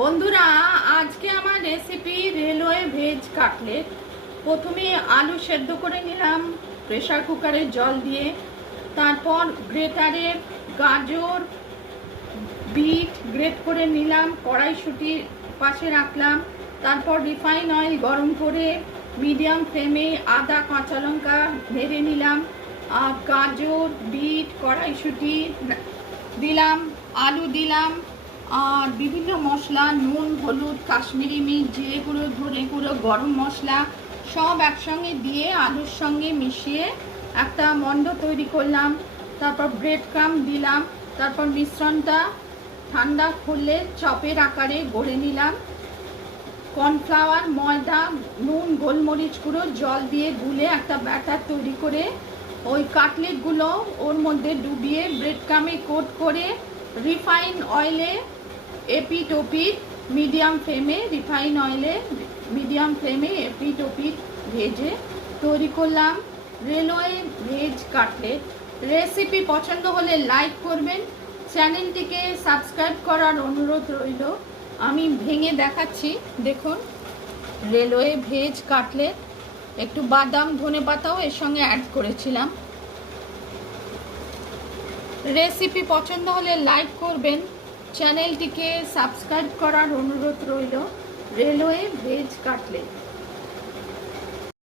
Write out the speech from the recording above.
বন্ধুরা, আজকে আমার রেসিপি রেলওয়ে ভেজ কাটলেট। প্রথমে আলু সেদ্ধ করে নিলাম প্রেসার কুকারে জল দিয়ে। তারপর গ্রেটারে গাজর বিট গ্রেট করে নিলাম, কড়াইশুঁটি পাশে রাখলাম। তারপর রিফাইন অয়েল গরম করে মিডিয়াম ফ্লেমে আদা কাঁচা লঙ্কা ভেজে নিলাম। আর গাজর বিট কড়াইশুঁটি দিলাম, আলু দিলাম, আর বিভিন্ন মশলা নুন হলুদ কাশ্মীরি মির্চ জিরে গুঁড়ো ধনে গুঁড়ো গরম মশলা সব একসঙ্গে দিয়ে আলুর সঙ্গে মিশিয়ে একটা মণ্ড তৈরি করলাম। তারপর ব্রেড ক্রাম্ব দিলাম। তারপর মিশ্রণটা ঠান্ডা করলে চপের আকারে গড়ে নিলাম। কর্নফ্লাওয়ার ময়দা নুন গোলমরিচ গুঁড়ো জল দিয়ে গুলে একটা ব্যাটার তৈরি করে ওই কাটলেটগুলো ওর মধ্যে ডুবিয়ে ব্রেড ক্রাম্বে কোট করে রিফাইন অয়েলে এপিট ওপিট মিডিয়াম ফ্লেমে এপিট ওপিট ভেজে তৈরি করলাম রেলওয়ে ভেজ কাটলেট। রেসিপি পছন্দ হলে লাইক করবেন, চ্যানেলটিকে সাবস্ক্রাইব করার অনুরোধ রইল। আমি ভেঙে দেখাচ্ছি, দেখুন রেলওয়ে ভেজ কাটলেট। একটু বাদাম ধনে পাতাও এর সঙ্গে অ্যাড করেছিলাম। রেসিপি পছন্দ হলে লাইক করবেন, চ্যানেলটিকে সাবস্ক্রাইব করার অনুরোধ রইল। Railway veg cutlet.